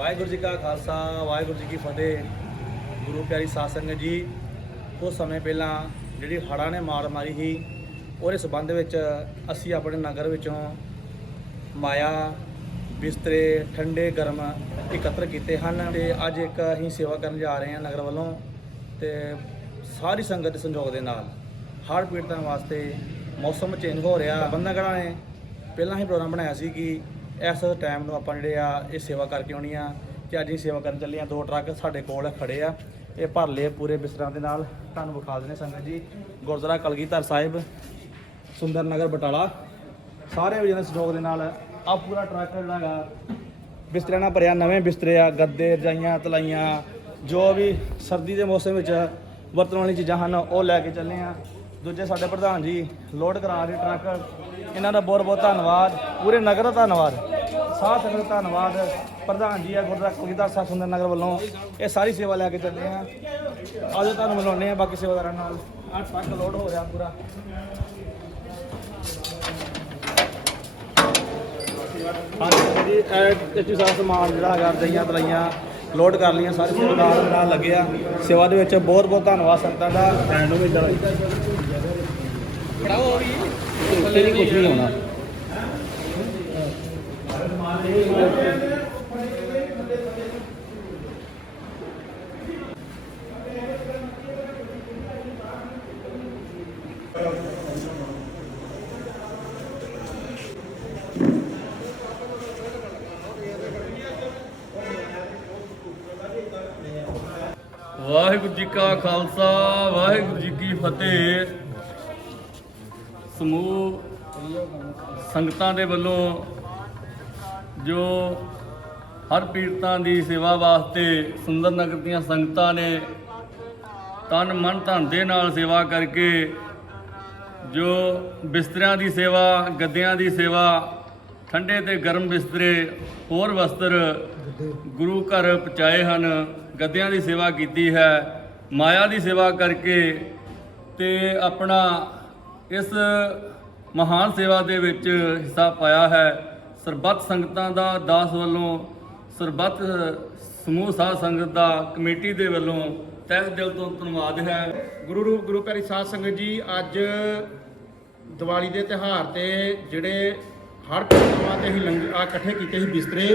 ਵਾਹਿਗੁਰੂ ਜੀ ਕਾ ਖਾਲਸਾ, ਵਾਹਿਗੁਰੂ ਜੀ ਕੀ ਫਤਿਹ। ਗੁਰੂ ਪਿਆਰੀ ਸਾਧ ਸੰਗਤ ਜੀ ਕੁਝ ਸਮੇਂ ਪਹਿਲਾਂ ਜਿਹੜੀ ਹੜ੍ਹਾਂ ਨੇ ਮਾਰ ਮਾਰੀ ਸੀ, ਉਹਦੇ ਸਬੰਧ ਵਿੱਚ ਅਸੀਂ ਆਪਣੇ ਨਗਰ ਵਿੱਚੋਂ ਮਾਇਆ, ਬਿਸਤਰੇ, ਠੰਡੇ, ਗਰਮ ਇਕੱਤਰ ਕੀਤੇ ਹਨ ਤੇ ਅੱਜ ਇੱਕ ਅਸੀਂ ਸੇਵਾ ਕਰਨ ਜਾ ਰਹੇ ਹਾਂ ਨਗਰ ਵੱਲੋਂ ਤੇ ਸਾਰੀ ਸੰਗਤ ਦੇ ਸੰਯੋਗ ਦੇ ਨਾਲ। ਹੜ੍ਹ ਪੀੜਤਾਂ ਵਾਸਤੇ ਮੌਸਮ ਚੇਂਜ ਹੋ ਰਿਹਾ। ਬੰਦਾਗੜ੍ਹਾਂ ਨੇ ਪਹਿਲਾਂ ਹੀ ਪ੍ਰੋਗਰਾਮ ਬਣਾਇਆ ਸੀ ਕਿ ਇਸ ਟਾਈਮ ਨੂੰ ਆਪਾਂ ਜਿਹੜੇ ਆ, ਇਹ ਸੇਵਾ ਕਰਕੇ ਆਉਣੀ ਆ ਕਿ ਅੱਜ ਹੀ ਸੇਵਾ ਕਰਨ ਚੱਲੇ ਆ। ਦੋ ਟਰੱਕ ਸਾਡੇ ਕੋਲ ਖੜੇ ਆ। ਇਹ ਭਰ ਲਏ ਪੂਰੇ ਬਿਸਤਰਿਆਂ ਦੇ ਨਾਲ। ਤੁਹਾਨੂੰ ਵਿਖਾ ਦਿੰਦੇ ਸੰਗਤ ਜੀ। ਗੁਰਦੁਆਰਾ ਕਲਗੀਧਰ ਸਾਹਿਬ, ਸੁੰਦਰ ਨਗਰ ਬਟਾਲਾ। ਸਾਰੇ ਵਜਨ ਸਹਿਯੋਗ ਦੇ ਨਾਲ ਆ ਪੂਰਾ ਟਰੱਕ ਜਿਹੜਾ ਹੈਗਾ, ਬਿਸਤਰਿਆਂ ਨਾਲ ਭਰਿਆ। ਨਵੇਂ ਬਿਸਤਰੇ ਆ, ਗੱਦੇ, ਰਜਾਈਆਂ, ਤਲਾਈਆਂ, ਜੋ ਵੀ ਸਰਦੀ ਦੇ ਮੌਸਮ ਵਿੱਚ ਵਰਤਣ ਵਾਲੀਆਂ ਚੀਜ਼ਾਂ ਹਨ, ਉਹ ਲੈ ਕੇ ਚੱਲੇ ਆ। ਦੂਜੇ ਸਾਡੇ ਪ੍ਰਧਾਨ ਜੀ, ਲੋਡ ਕਰਾ ਰਹੇ ਟਰੱਕ। ਇਹਨਾਂ ਦਾ ਬਹੁਤ ਬਹੁਤ ਧੰਨਵਾਦ। ਪੂਰੇ ਨਗਰ ਦਾ ਧੰਨਵਾਦ। ਸਾਧ ਸੰਗਤ ਦਾ ਧੰਨਵਾਦ ਪ੍ਰਧਾਨ ਜੀ ਆ ਗੁਰਦੁਆਰਾ ਕਲਗੀਧਰ ਸਾਹਿਬ ਸੁੰਦਰ ਨਗਰ ਵੱਲੋਂ। ਇਹ ਸਾਰੀ ਸੇਵਾ ਲੈ ਕੇ ਚੱਲੇ ਆ। ਆਜੋ ਤੁਹਾਨੂੰ ਮਿਲਾਉਂਦੇ ਆ ਬਾਕੀ ਸੇਵਾਦਾਰਾਂ ਨਾਲ। ਆ ਟਰੱਕ ਲੋਡ ਹੋ ਰਿਹਾ ਪੂਰਾ। ਹਾਂਜੀ ਜੀ ਇਹ ਇੱਥੇ ਸਾਰਾ ਸਮਾਨ ਜਿਹੜਾ ਹੈਗਾ ਦਈਆਂ ਤਲਾਈਆਂ ਲੋਡ ਕਰ ਲਈਆਂ ਸਾਰੇ ਸੇਵਾਦਾਰ ਨਾਲ ਲੱਗੇ ਆ। ਸੇਵਾ ਦੇ ਵਿੱਚ ਬਹੁਤ ਬਹੁਤ ਧੰਨਵਾਦ ਸੰਗਤਾਂ ਦਾ। ਭੈਣ ਨੂੰ ਵੀ ਇੱਦਾਂ ਪੜਾਓ ਵੀ ਕੁਝ ਨਹੀਂ ਹੋਣਾ। ਵਾਹਿਗੁਰੂ ਜੀ ਕਾ ਖਾਲਸਾ ਵਾਹਿਗੁਰੂ ਜੀ ਕੀ ਫਤਿਹ। ਸਮੂਹ ਸੰਗਤਾਂ ਦੇ ਵੱਲੋਂ ਜੋ ਹਰ ਪੀੜਤਾਂ ਦੀ ਸੇਵਾ ਵਾਸਤੇ ਸੁੰਦਰ ਨਗਰ ਦੀਆਂ ਸੰਗਤਾਂ ਨੇ ਤਨ ਮਨ ਧਨ ਦੇ ਨਾਲ ਸੇਵਾ ਕਰਕੇ ਜੋ ਬਿਸਤਰਿਆਂ ਦੀ ਸੇਵਾ, ਗੱਦਿਆਂ ਦੀ ਸੇਵਾ, ਠੰਡੇ ਤੇ ਗਰਮ ਬਿਸਤਰੇ, ਹੋਰ ਵਸਤਰ ਗੁਰੂ ਘਰ ਪਹੁੰਚਾਏ ਹਨ, ਗੱਦਿਆਂ ਦੀ ਸੇਵਾ ਕੀਤੀ ਹੈ, ਮਾਇਆ ਦੀ ਸੇਵਾ ਕਰਕੇ ਤੇ ਆਪਣਾ ਇਸ ਮਹਾਨ ਸੇਵਾ ਦੇ ਵਿੱਚ ਹਿੱਸਾ ਪਾਇਆ ਹੈ। ਸਰਬੱਤ ਸੰਗਤਾਂ ਦਾ ਦਾਸ ਵੱਲੋਂ, ਸਰਬੱਤ ਸਮੂਹ ਸਾਧ ਸੰਗਤ ਦਾ ਕਮੇਟੀ ਦੇ ਵੱਲੋਂ ਤਹਿ ਦਿਲ ਤੋਂ ਧੰਨਵਾਦ ਹੈ। ਗੁਰੂ ਰੂਪ, ਗੁਰੂ ਪਿਆਰੀ ਸਾਧ ਸੰਗਤ ਜੀ, ਅੱਜ ਦੀਵਾਲੀ ਦੇ ਤਿਹਾਰ ਤੇ ਜਿਹੜੇ ਹਰ ਪਰਮਾਤਮਾ ਤੇ ਹੀ ਲੰਗ ਆ ਇਕੱਠੇ ਕੀਤੇ ਸੀ ਬਿਸਤਰੇ,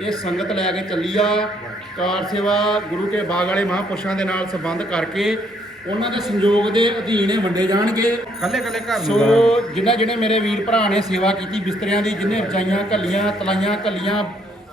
ਇਹ ਸੰਗਤ ਲੈ ਕੇ ਚੱਲੀ ਆ। ਕਾਰ ਸੇਵਾ ਗੁਰੂ ਕੇ ਬਾਗ ਵਾਲੇ ਮਹਾਂਪੁਰਸ਼ਾਂ ਦੇ ਨਾਲ ਸੰਬੰਧ ਕਰਕੇ ਉਹਨਾਂ ਦੇ ਸੰਯੋਗ ਦੇ ਅਧੀਨ ਇਹ ਵੰਡੇ ਜਾਣਗੇ। ਕੱਲੇ ਕੱਲੇ ਘਰ ਸੋ ਜਿਨ੍ਹਾਂ ਜਿਹਨੇ ਮੇਰੇ ਵੀਰ ਭਰਾ ਨੇ ਸੇਵਾ ਕੀਤੀ ਬਿਸਤਰਿਆਂ ਦੀ ਜਿਨ੍ਹਾਂ ਰਜਾਈਆਂ ਕੱਲੀਆਂ ਤਲਾਈਆਂ ਕੱਲੀਆਂ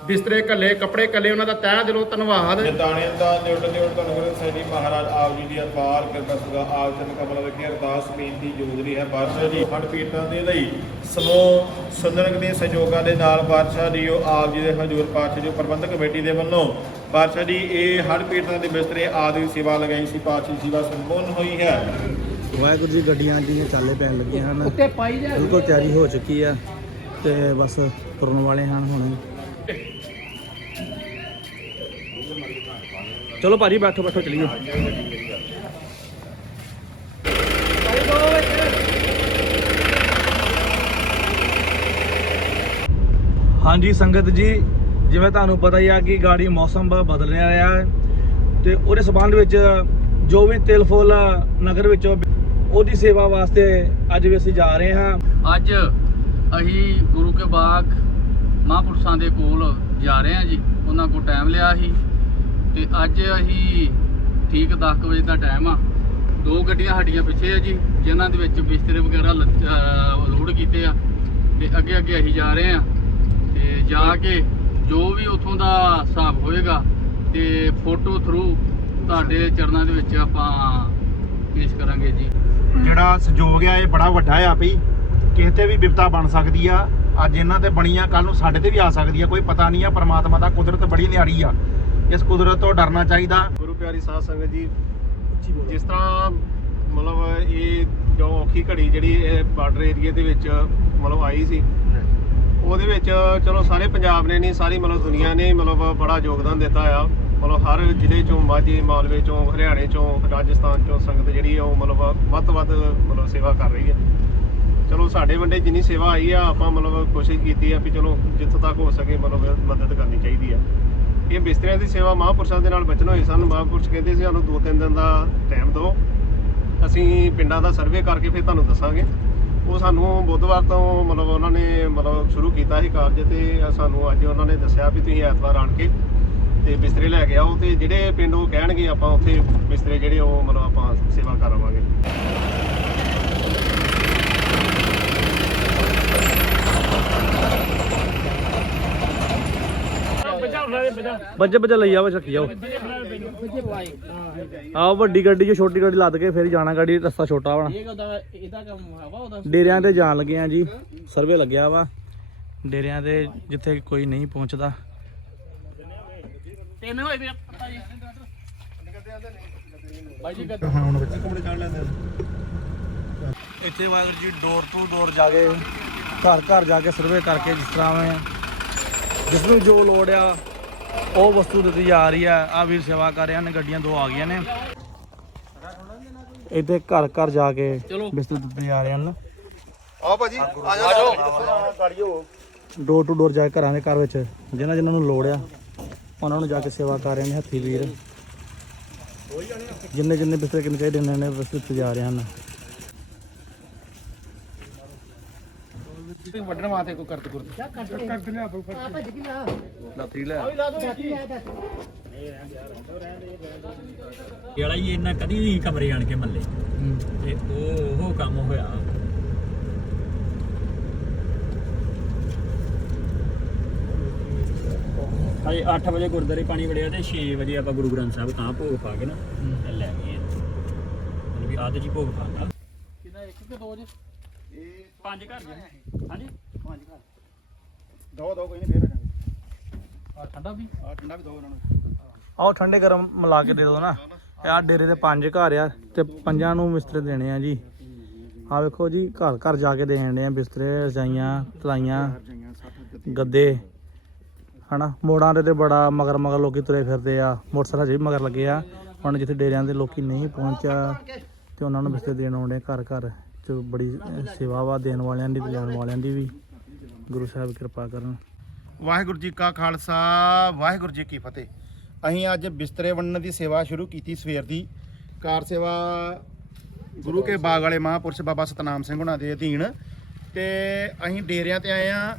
ਬਿਸਤਰੇ ਕੱਲੇ ਕੱਪੜੇ ਕੱਲੇ ਉਹਨਾਂ ਦਾ ਤਹਿ ਦਿਲੋਂ ਧੰਨਵਾਦ। ਜਤਾਣੇ ਦਾ ਨਿਉਟ ਨਿਉਟ ਧੰਨ ਗੁਰੂ ਸਾਹਿਬ ਮਹਾਰਾਜ ਆਪ ਜੀ ਦੀ ਅਪਾਰ ਕਿਰਪਾ ਸੁਗਾ ਆਪ ਜਨ ਕਮਲ ਵਿਖੇ ਅਰਦਾਸ ਬੇਨਤੀ ਜੋਦਰੀ ਹੈ। ਬਾਦਸ਼ਾਹ ਜੀ ਹੱਡ ਪੀੜਤਾਂ ਦੇ ਲਈ ਸਮੂਹ ਸੁੰਦਰਕ ਦੇ ਸਹਿਯੋਗਾਂ ਦੇ ਨਾਲ ਬਾਦਸ਼ਾਹ ਜੀ ਉਹ ਆਪ ਜੀ ਦੇ ਹਜ਼ੂਰ ਪਾਤਸ਼ਾਹ ਜੀ ਪ੍ਰਬੰਧਕ ਕਮੇਟੀ ਦੇ ਵੱਲੋਂ ਬਾਦਸ਼ਾਹ ਜੀ ਇਹ ਹੱਡ ਪੀੜਤਾਂ ਦੇ ਬਿਸਤਰੇ ਆਦਿ ਸੇਵਾ ਲਗਾਈ ਸੀ। ਪਾਤਸ਼ਾਹ ਜੀ ਸੇਵਾ ਸੰਪੂਰਨ ਹੋਈ ਹੈ। ਵਾਹਿਗੁਰੂ ਜੀ ਗੱਡੀਆਂ ਦੀਆਂ ਚਾਲੇ ਪੈਣ ਲੱਗੀਆਂ ਹਨ ਉੱਤੇ ਪਾਈ ਜਾ ਬਿਲਕੁਲ ਤਿਆਰੀ ਹੋ ਚੁੱਕੀ ਆ ਤੇ ਬਸ ਤੁਰਨ ਵਾਲੇ ਹਨ ਹੁਣ। ਚਲੋ ਭਾਜੀ, ਬੈਠੋ ਬੈਠੋ, ਚਲੀਏ। ਹਾਂਜੀ, ਸੰਗਤ ਜੀ, ਜਿਵੇਂ ਤੁਹਾਨੂੰ ਪਤਾ ਹੀ ਆ ਕਿ ਗਾੜੀ ਮੌਸਮ ਬ- ਬਦਲ ਰਿਹਾ ਹੈ ਤੇ ਉਹਦੇ ਸਬੰਧ ਵਿੱਚ ਜੋ ਵੀ ਤਿਲ ਫੁੱਲ ਨਗਰ ਵਿੱਚੋਂ ਉਹਦੀ ਸੇਵਾ ਵਾਸਤੇ ਅੱਜ ਵੀ ਅਸੀਂ ਜਾ ਰਹੇ ਹਾਂ। ਅੱਜ ਅਸੀਂ ਗੁਰੂ ਕੇ ਬਾਗ ਮਹਾਂਪੁਰਸ਼ਾਂ ਦੇ ਕੋਲ ਜਾ ਰਹੇ ਹਾਂ ਜੀ। ਉਹਨਾਂ ਕੋਲ ਟਾਈਮ ਲਿਆ ਸੀ। ਤੇ ਅੱਜ ਅਸੀਂ ਠੀਕ 10 ਵਜੇ ਦਾ ਟਾਈਮ ਆ। ਦੋ ਗੱਡੀਆਂ ਸਾਡੀਆਂ ਪਿੱਛੇ ਆ ਜੀ, ਜਿਨ੍ਹਾਂ ਦੇ ਵਿੱਚ ਬਿਸਤਰੇ ਵਗੈਰਾ ਲ- ਲੋਡ ਕੀਤੇ ਆ। ਤੇ ਅੱਗੇ ਅੱਗੇ ਅਸੀਂ ਜਾ ਰਹੇ ਆ। ਤੇ ਜਾ ਕੇ ਜੋ ਵੀ ਉਥੋਂ ਦਾ ਹਿਸਾਬ ਹੋਏਗਾ ਤੇ ਫੋਟੋ ਥਰੂ ਤੁਹਾਡੇ ਚਰਨਾਂ ਦੇ ਵਿੱਚ ਆਪਾਂ ਪੇਸ਼ ਕਰਾਂਗੇ ਜੀ। ਜਿਹੜਾ ਸਹਿਯੋਗ ਆ, ਇਹ ਬੜਾ ਵੱਡਾ ਆ ਭਈ ਕਿਸੇ ਤੇ ਵੀ ਵਿਪਤਾ ਬਣ ਸਕਦੀ ਆ। ਅੱਜ ਇਹਨਾਂ ਤੇ ਬਣੀ ਆ ਕੱਲ ਨੂੰ ਸਾਡੇ ਤੇ ਵੀ ਆ ਸਕਦੀ ਆ। ਕੋਈ ਪਤਾ ਨਹੀਂ ਆ, ਪਰਮਾਤਮਾ ਦਾ ਕੁਦਰਤ ਬੜੀ ਨਿਆਰੀ ਆ। ਇਸ ਕੁਦਰਤ ਤੋਂ ਡਰਨਾ ਚਾਹੀਦਾ। ਗੁਰੂ ਪਿਆਰੀ ਸਾਧ ਸੰਗਤ ਜੀ ਜਿਸ ਤਰ੍ਹਾਂ ਮਤਲਬ ਇਹ ਜੋ ਔਖੀ ਘੜੀ ਜਿਹੜੀ ਇਹ ਬਾਰਡਰ ਏਰੀਆ ਦੇ ਵਿੱਚ ਮਤਲਬ ਆਈ ਸੀ ਉਹਦੇ ਵਿੱਚ ਚਲੋ ਸਾਰੇ ਪੰਜਾਬ ਨੇ ਨਹੀਂ ਸਾਰੀ ਮਤਲਬ ਦੁਨੀਆ ਨੇ ਮਤਲਬ ਬੜਾ ਯੋਗਦਾਨ ਦਿੱਤਾ ਆ। ਮਤਲਬ ਹਰ ਜ਼ਿਲ੍ਹੇ ਚੋਂ ਮਾਝੇ ਮਾਲਵੇ ਚੋਂ ਹਰਿਆਣੇ ਚੋਂ ਰਾਜਸਥਾਨ ਚੋਂ ਸੰਗਤ ਜਿਹੜੀ ਆ ਉਹ ਮਤਲਬ ਵੱਧ ਤੋਂ ਵੱਧ ਮਤਲਬ ਸੇਵਾ ਕਰ ਰਹੀ ਹੈ ਚਲੋ ਸਾਡੇ ਵੱਡੇ ਜਿੰਨੀ ਸੇਵਾ ਆਈ ਆ ਆਪਾਂ ਮਤਲਬ ਕੋਸ਼ਿਸ਼ ਕੀਤੀ ਆ ਵੀ ਚਲੋ ਜਿੱਥੋਂ ਤੱਕ ਹੋ ਸਕੇ ਮਤਲਬ ਮਦਦ ਕਰਨੀ ਬਿਸਤਰਿਆਂ ਦੀ ਸੇਵਾ ਮਹਾਂਪੁਰਸ਼ਾਂ ਦੇ ਨਾਲ ਬਚਨ ਹੋਈ ਸਨ, ਮਹਾਂਪੁਰਸ਼ ਕਹਿੰਦੇ ਸੀ, ਸਾਨੂੰ ਦੋ ਤਿੰਨ ਦਿਨ ਦਾ ਟਾਈਮ ਦਿਓ। ਅਸੀਂ ਪਿੰਡਾਂ ਦਾ ਸਰਵੇ ਕਰਕੇ ਫਿਰ ਤੁਹਾਨੂੰ ਦੱਸਾਂਗੇ। ਉਹ ਸਾਨੂੰ ਬੁੱਧਵਾਰ ਤੋਂ ਮਤਲਬ ਉਹਨਾਂ ਨੇ ਮਤਲਬ ਸ਼ੁਰੂ ਕੀਤਾ ਸੀ ਕਾਰਜ ਤੇ ਸਾਨੂੰ ਅੱਜ ਉਹਨਾਂ ਨੇ ਦੱਸਿਆ ਵੀ ਤੁਸੀਂ ਐਤਵਾਰ ਆਣ ਕੇ ਤੇ ਬਿਸਤਰੇ ਲੈ ਕੇ ਆਓ ਤੇ ਜਿਹੜੇ ਪਿੰਡ ਉਹ ਕਹਿਣਗੇ ਆਪਾਂ ਉੱਥੇ ਬਿਸਤਰੇ ਜਿਹੜੇ ਉਹ ਮਤਲਬ ਆਪਾਂ ਸੇਵਾ ਬੱਜੇ ਬੱਜੇ ਲਈ ਆਓ ਚੱਕੀ ਜਾਓ ਆਓ ਵੱਡੀ ਗੱਡੀ 'ਚ ਛੋਟੀ ਗੱਡੀ ਲੱਦ ਕੇ ਫਿਰ ਜਾਣਾ ਗੱਡੀ ਰਸਤਾ ਛੋਟਾ ਵਾ। ਡੇਰਿਆਂ ਤੇ ਜਾਣ ਲੱਗੇ ਆ ਜੀ ਸਰਵੇ ਲੱਗਿਆ ਵਾ। ਡੇਰਿਆਂ ਤੇ ਜਿੱਥੇ ਕੋਈ ਨਹੀਂ ਪਹੁੰਚਦਾ। ਇੱਥੇ Waheguru ji door to door ਜਾ ਕੇ ਘਰ ਘਰ ਜਾ ਕੇ ਸਰਵੇ ਕਰਕੇ ਜਿਸ ਤਰ੍ਹਾਂ ਜਿਸ ਨੂੰ ਜੋ ਲੋੜ ਆ ਉਹ ਵਸਤੂ ਦਿੱਤੀ ਜਾ ਰਹੀ ਆ ਆ ਵੀਰ ਸੇਵਾ ਕਰ ਰਹੇ ਨੇ ਗੱਡੀਆਂ ਦੋ ਆ ਗਈਆਂ ਨੇ। ਇੱਥੇ ਘਰ ਘਰ ਜਾ ਕੇ ਬਿਸਤੂ ਦਿੱਤੇ ਜਾ ਰਹੇ ਹਨ। ਆ ਭਾਜੀ ਆ ਜਾਓ। ਡੋਰ ਟੂ ਡੋਰ ਜਾ ਕੇ ਘਰਾਂ ਦੇ ਘਰ ਵਿੱਚ ਜਿਨ੍ਹਾਂ ਜਿਨ੍ਹਾਂ ਨੂੰ ਲੋੜ ਆ ਉਹਨਾਂ ਨੂੰ ਜਾ ਕੇ ਸੇਵਾ ਕਰ ਰਹੇ ਨੇ ਹੱਥੀ ਵੀਰ। ਜਿੰਨੇ ਜਿੰਨੇ ਬਿਸਤਰੇ ਕਿੰਨੇ ਚਾਹੀਦੇ ਨੇ ਨੇ ਬਿਸਤਰੇ ਦਿੱਤੇ ਜਾ ਰਹੇ ਹਨ। ਵੱਢਣ ਵਾਸਤੇ ਕੋਈ ਕਰਤ ਗੁਰਤ ਜਿਹੜਾ ਹੀ ਇਹਨਾਂ ਕਦੀ ਨਹੀਂ ਕਮਰੇ ਆਣ ਕੇ ਮੱਲੇ। ਤੇ ਉਹ ਉਹ ਕੰਮ ਹੋਇਆ। ਹਾਏ 8 ਵਜੇ ਗੁਰਦਾਰੇ ਪਾਣੀ ਵੜਿਆ ਤੇ 6 ਵਜੇ ਆਪਾਂ ਗੁਰੂ ਗ੍ਰੰਥ ਸਾਹਿਬ ਤਾਂ ਭੋਗ ਪਾ ਕੇ ਨਾ ਲੈ ਗਏ ਮਤਲਬ ਵੀ ਆਦਿ ਜੀ ਭੋਗ ਪਾਉਂਦਾ ਕਿਹਦਾ ਇੱਕ ਕਿ ਦੋ ਜੀ? ਇਹ ਪੰਜ ਘਰ ਜੀ ਹਾਂਜੀ? ਦੋ ਦੋ ਕੋਈ ਨਹੀਂ ਫੇਰ ਆ ਠੰਡਾ ਵੀ? ਆ ਠੰਡਾ ਵੀ ਦੋ ਉਹਨਾਂ ਨੂੰ। ਆਓ ਠੰਡੇ ਗਰਮ ਮਿਲਾ ਕੇ ਦੇ ਦਿਓ ਨਾ। ਇਹ ਆ ਡੇਰੇ ਦੇ ਪੰਜ ਘਰ ਆ ਤੇ ਪੰਜਾਂ ਨੂੰ ਬਿਸਤਰੇ ਦੇਣੇ ਆ ਜੀ। ਆ ਵੇਖੋ ਜੀ ਘਰ ਘਰ ਜਾ ਕੇ ਦੇਣ ਦੇ ਆ ਬਿਸਤਰੇ ਰਜਾਈਆਂ ਤਲਾਈਆਂ ਗੱਦੇ ਹਨਾ? ਮੋੜਾਂ ਦੇ ਤੇ ਬੜਾ ਮਗਰ ਮਗਰ ਲੋਕੀ ਤੁਰੇ ਫਿਰਦੇ ਆ। ਮੋਟਰਸਾਈਕਲ ਵੀ ਮਗਰ ਲੱਗੇ ਆ। ਹੁਣ ਜਿੱਥੇ ਡੇਰਿਆਂ ਦੇ ਲੋਕੀ ਨਹੀਂ ਪਹੁੰਚਿਆ ਤੇ ਉਹਨਾਂ ਨੂੰ ਬਿਸਤਰੇ ਦੇਣ ਆਉਂਦੇ ਘਰ ਘਰ। ਚ ਬੜੀ ਅਹ, ਸੇਵਾ ਵਾ ਦੇਣ ਵਾਲਿਆਂ ਦੀ ਲੈਣ ਵਾਲਿਆਂ ਦੀ ਵੀ। ਗੁਰੂ ਸਾਹਿਬ ਕਿਰਪਾ ਕਰਨ। ਵਾਹਿਗੁਰੂ ਜੀ ਕਾ ਖਾਲਸਾ ਵਾਹਿਗੁਰੂ ਜੀ ਕੀ ਫਤਿਹ। ਅਸੀਂ ਅੱਜ ਬਿਸਤਰੇ ਵੰਡਣ ਦੀ ਸੇਵਾ ਸ਼ੁਰੂ ਕੀਤੀ ਸਵੇਰ ਦੀ। ਕਾਰ ਸੇਵਾ ਗੁਰੂ ਕੇ ਬਾਗ ਵਾਲੇ ਮਹਾਂਪੁਰਸ਼ ਬਾਬਾ ਸਤਨਾਮ ਸਿੰਘ ਹੁਣਾਂ ਦੇ ਅਧੀਨ। ਤੇ ਅਸੀਂ ਡੇਰਿਆਂ ਤੇ ਆਏ ਆ।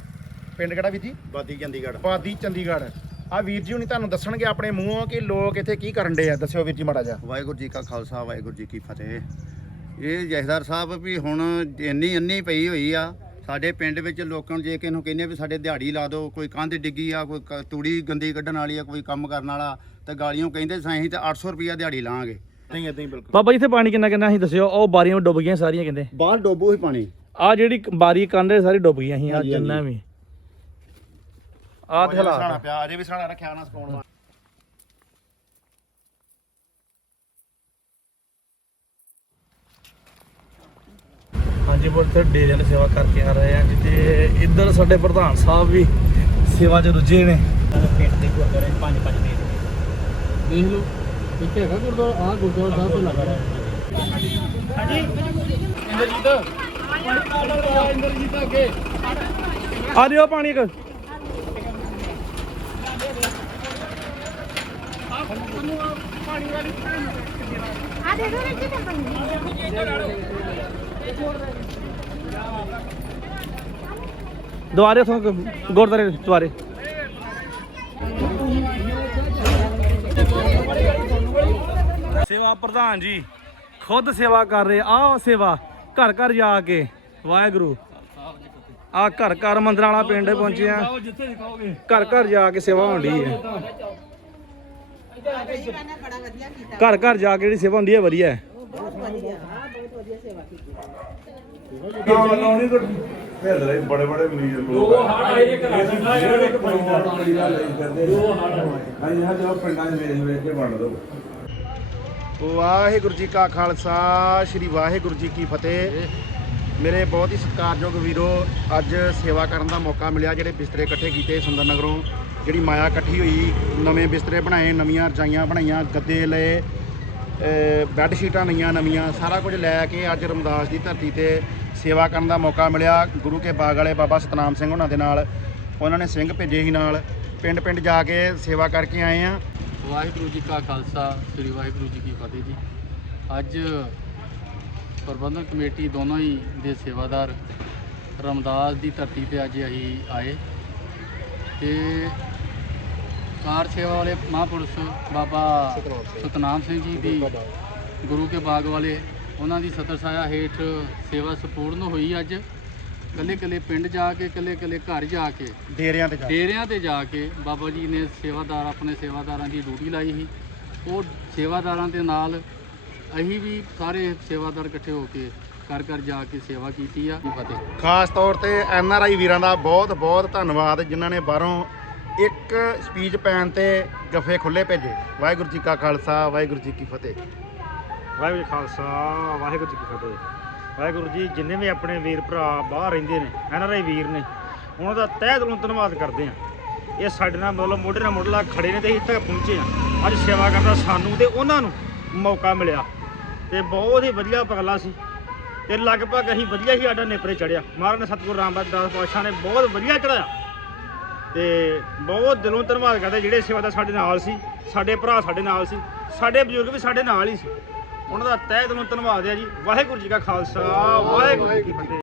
ਪਿੰਡ ਕਿਹੜਾ ਵੀ ਜੀ? ਬਾਦੀ ਚੰਡੀਗੜ੍ਹ। ਬਾਦੀ ਚੰਡੀਗੜ੍ਹ। ਆ ਵੀਰ ਜੀ ਹੁਣੀ ਤੁਹਾਨੂੰ ਦੱਸਣਗੇ ਆਪਣੇ ਮੂੰਹੋਂ ਕਿ ਲੋਕ ਇੱਥੇ ਕੀ ਕਰਨ ਦੇ ਆ। ਦੱਸਿਓ ਵੀਰ ਜੀ ਮਾੜਾ ਜਿਹਾ। ਵਾਹਿਗੁਰੂ ਜੀ ਕਾ ਖਾਲਸਾ ਵਾਹਿਗੁਰੂ ਜੀ ਕੀ ਫਤਿਹ। ਇਹ ਜਹਦਾਰ ਸਾਹਿਬ ਵੀ ਹੁਣ ਇੰਨੀ ਅੰਨੀ ਪਈ ਹੋਈ ਆ ਸਾਡੇ ਪਿੰਡ ਵਿੱਚ ਲੋਕਾਂ ਨੂੰ ਜੇ ਕਿਸੇ ਨੂੰ ਕਹਿੰਦੇ ਆ ਵੀ ਸਾਡੇ ਦਿਹਾੜੀ ਲਾ ਦਿਓ ਕੋਈ ਕੰਧ ਡਿੱਗੀ ਆ ਕੋਈ ਕ- ਤੂੜੀ ਗੰਦੀ ਕੱਢਣ ਵਾਲੀ ਆ ਕੋਈ ਕੰਮ ਕਰਨ ਵਾਲਾ ਤੇ ਗਾਲੀਆਂ ਕਹਿੰਦੇ ਸਾਂ ਅਸੀਂ ਤੇ 800 ਰੁਪਿਆ ਦਿਹਾੜੀ ਲਾਂਗੇ। ਨਹੀਂ ਇਦਾਂ ਹੀ ਬਿਲਕੁਲ। ਬਾਬਾ ਜੀ ਇੱਥੇ ਪਾਣੀ ਕਿੰਨਾ ਕਿੰਨਾ ਅਸੀਂ ਦੱਸਿਓ ਉਹ ਬਾਰੀਆਂ ਡੁੱਬ ਗਈਆਂ ਸਾਰੀਆਂ ਕਹਿੰਦੇ। ਬਾਹਰ ਡੋਬੋ ਹੀ ਪਾਣੀ। ਆ ਜਿਹੜੀ ਬਾਰੀ ਕੰਡੇ ਸਾਰੀ ਡੁੱਬ ਗਈਆਂ ਸੀ ਆ ਹਾਂਜੀ, ਹਾਂਜੀ। ਜਿੰਨਾ ਵੀ। ਆ ਤੇ ਹਾਲਾਤ ਪਿਆ ਅਜੇ ਵੀ ਸਰਾਣਾ ਰੱਖਿਆ ਨਾ ਸਕਾਉਣ ਹਾਂਜੀ ਬੋਲ ਤੇ ਡੇਰਿਆਂ ਦੀ ਸੇਵਾ ਕਰਕੇ ਆ ਰਹੇ ਆ। ਜਿੱਤੇ ਇੱਧਰ ਸਾਡੇ ਪ੍ਰਧਾਨ ਸਾਹਿਬ ਵੀ ਸੇਵਾ 'ਚ ਰੁੱਝੇ ਨੇ। ਪਿੰਡ ਦੇ ਗੁਰਦਾਰੇ ਪੰਜ ਪੰਜ ਦੇ। ਦੇਖ ਲਓ ਇੱਥੇ ਹੈਗਾ ਗੁਰਦੁਆਰਾ? ਆ ਗੁਰਦੁਆਰਾ ਸਾਹਿਬ ਤੋਂ ਲੱਗਾ ਰਿਹਾ। ਆ ਦਿਓ ਪਾਣੀ ਇੱਕ। ਆ ਦੇਖੋ ਨਾ ਬੰਦੀ ਦੁਆਰੇ ਤੋਂ ਗੁਰਦਾਰੇ ਦੁਆਰੇ। ਸੇਵਾ ਪ੍ਰਧਾਨ ਜੀ, ਖੁਦ ਸੇਵਾ ਕਰ ਰਹੇ ਆ ਸੇਵਾ ਘਰ ਘਰ ਜਾ ਕੇ, ਵਾਹਿਗੁਰੂ। ਆ ਘਰ ਘਰ ਮੰਦਰਾਂ ਵਾਲਾ ਪਿੰਡ ਪਹੁੰਚੇ ਆ। ਘਰ ਘਰ ਜਾ ਕੇ ਸੇਵਾ ਹੁੰਦੀ ਹੈ ਘਰ ਘਰ ਜਾ ਕੇ ਜਿਹੜੀ ਸੇਵਾ ਹੁੰਦੀ ਹੈ ਵਧੀਆ। ਹੈ ਬੜੇ ਬੜੇ ਮਰੀਜ਼ ਲੋਕ ਦੋ ਹੜ ਆਏ ਇੱਕ ਰਾਜਾ ਇੱਕ ਪਰਿਵਾਰ ਦੋ ਹੜ ਹਾਂਜੀ ਹਾਂ ਜੋ ਪਿੰਡਾਂ 'ਚ ਵੇਚ ਵੇਚ ਕੇ ਵੰਡ ਦਿਓ। ਵਾਹਿਗੁਰੂ ਜੀ ਕਾ ਖਾਲਸਾ ਸ੍ਰੀ ਵਾਹਿਗੁਰੂ ਜੀ ਕੀ ਫਤਿਹ। ਮੇਰੇ ਬਹੁਤ ਹੀ ਸਤਿਕਾਰਯੋਗ ਵੀਰੋ ਅੱਜ ਸੇਵਾ ਕਰਨ ਦਾ ਮੌਕਾ ਮਿਲਿਆ ਜਿਹੜੇ ਬਿਸਤਰੇ ਇਕੱਠੇ ਕੀਤੇ ਸੁੰਦਰ ਨਗਰੋਂ। ਜਿਹੜੀ ਮਾਇਆ ਇਕੱਠੀ ਹੋਈ ਨਵੇਂ ਬਿਸਤਰੇ ਬਣਾਏ ਨਵੀਆਂ ਰਜਾਈਆਂ ਬਣਾਈਆਂ ਗੱਦੇ ਲਏ ਬੈੱਡ ਸ਼ੀਟਾਂ ਲਈਆਂ ਨਵੀਆਂ ਸਾਰਾ ਕੁਝ ਲੈ ਕੇ ਅੱਜ ਰਮਦਾਸ ਦੀ ਧਰਤੀ ਤੇ ਸੇਵਾ ਕਰਨ ਦਾ ਮੌਕਾ ਮਿਲਿਆ। ਗੁਰੂ ਕੇ ਬਾਗ ਵਾਲੇ ਬਾਬਾ ਸਤਨਾਮ ਸਿੰਘ ਉਹਨਾਂ ਦੇ ਨਾਲ, ਉਹਨਾਂ ਨੇ ਸਿੰਘ ਭੇਜੇ ਹੀ ਨਾਲ। ਪਿੰਡ ਪਿੰਡ ਜਾ ਕੇ ਸੇਵਾ ਕਰਕੇ ਆਏ ਆ ਵਾਹਿਗੁਰੂ ਜੀ ਕਾ ਖਾਲਸਾ, ਸ੍ਰੀ ਵਾਹਿਗੁਰੂ ਜੀ ਕੀ ਫਤਿਹ ਜੀ। ਅੱਜ ਪ੍ਰਬੰਧਕ ਕਮੇਟੀ ਦੋਨੋਂ ਹੀ ਦੇ ਸੇਵਾਦਾਰ ਰਮਦਾਸ ਦੀ ਧਰਤੀ ਤੇ ਅੱਜ ਅਸੀਂ ਆਏ। ਤੇ ਕਾਰ ਸੇਵਾ ਵਾਲੇ ਮਹਾਂਪੁਰਸ਼ ਬਾਬਾ ਸਤਨਾਮ ਸਿੰਘ ਜੀ ਦੀ ਗੁਰੂ ਕੇ ਬਾਗ ਵਾਲੇ ਉਹਨਾਂ ਦੀ ਸਤਰ ਛਾਇਆ ਹੇਠ ਸੇਵਾ ਸੰਪੂਰਨ ਹੋਈ ਅੱਜ। ਕੱਲੇ ਕੱਲੇ ਪਿੰਡ ਜਾ ਕੇ ਕੱਲੇ ਕੱਲੇ ਘਰ ਜਾ ਕੇ ਡੇਰਿਆਂ ਤੇ ਜਾ ਕੇ। ਡੇਰਿਆਂ ਤੇ ਜਾ ਕੇ ਬਾਬਾ ਜੀ ਨੇ ਸੇਵਾਦਾਰ ਆਪਣੇ ਸੇਵਾਦਾਰਾਂ ਦੀ ਡਿਊਟੀ ਲਾਈ ਸੀ। ਉਹ ਸੇਵਾਦਾਰਾਂ ਦੇ ਨਾਲ ਅਸੀਂ ਵੀ ਸਾਰੇ ਸੇਵਾਦਾਰ ਇਕੱਠੇ ਹੋ ਕੇ ਘਰ ਘਰ ਜਾ ਕੇ ਸੇਵਾ ਕੀਤੀ ਆ। ਫਤਿਹ ਖਾਸ ਤੌਰ ਤੇ ਐਨ ਆਰ ਆਈ ਵੀਰਾਂ ਦਾ ਬਹੁਤ ਬਹੁਤ ਧੰਨਵਾਦ ਜਿਨ੍ਹਾਂ ਨੇ ਬਾਹਰੋਂ ਇੱਕ ਸਪੀਚ ਪੈਣ ਤੇ ਗੱਫੇ ਖੁੱਲੇ ਭੇਜੇ। ਵਾਹਿਗੁਰੂ ਜੀ ਕਾ ਖਾਲਸਾ, ਵਾਹਿਗੁਰੂ ਜੀ ਕੀ ਫਤਿਹ। ਵਾਹਿਗੁਰੂ ਜੀ ਖਾਲਸਾ, ਵਾਹਿਗੁਰੂ ਜੀ ਕੀ ਫਤਿਹ। ਵਾਹਿਗੁਰੂ ਜੀ, ਜਿੰਨੇ ਵੀ ਆਪਣੇ ਵੀਰ ਭਰਾ ਬਾਹਰ ਰਹਿੰਦੇ ਨੇ ਐਨ ਆਰ ਵੀਰ ਨੇ, ਉਹਨਾਂ ਦਾ ਤਹਿ ਦਿਲੋਂ ਧੰਨਵਾਦ ਕਰਦੇ ਆ ਇਹ ਸਾਡੇ ਨਾਲ ਮਤਲਬ ਮੋਢੇ ਨਾਲ ਮੋਢਾ ਲਾ ਖੜੇ ਨੇ ਤੇ ਇੱਥੇ ਤੱਕ ਪਹੁੰਚੇ ਆ ਅੱਜ ਸੇਵਾ ਕਰਦਾ ਸਾਨੂੰ ਤੇ ਉਹਨਾਂ ਨੂੰ ਮੌਕਾ ਮਿਲਿਆ। ਤੇ ਬਹੁਤ ਹੀ ਵਧੀਆ ਪਗਲਾ ਸੀ। ਤੇ ਲਗਭਗ ਅਸੀਂ ਵਧੀਆ ਹੀ ਸਾਡਾ ਨੇਪਰੇ ਚੜਿਆ ਮਹਾਰਾਜ ਨੇ ਸਤਿਗੁਰੂ ਰਾਮਦਾਸ ਪਾਤਸ਼ਾਹ ਨੇ ਬਹੁਤ ਵਧੀਆ ਚੜਾਇਆ ਤੇ ਬਹੁਤ ਦਿਲੋਂ ਧੰਨਵਾਦ ਕਰਦੇ ਜਿਹੜੇ ਸੇਵਾਦਾਰ ਸਾਡੇ ਨਾਲ ਸੀ, ਸਾਡੇ ਭਰਾ ਸਾਡੇ ਨਾਲ ਸੀ, ਸਾਡੇ ਬਜ਼ੁਰਗ ਵੀ ਸਾਡੇ ਨਾਲ ਹੀ ਸੀ। ਉਹਨਾਂ ਦਾ ਤਹਿ ਦਿਲੋਂ ਧੰਨਵਾਦ ਹੈ ਜੀ। ਵਾਹਿਗੁਰੂ ਜੀ ਕਾ ਖਾਲਸਾ, ਵਾਹਿਗੁਰੂ ਜੀ ਕੀ ਫਤਿਹ।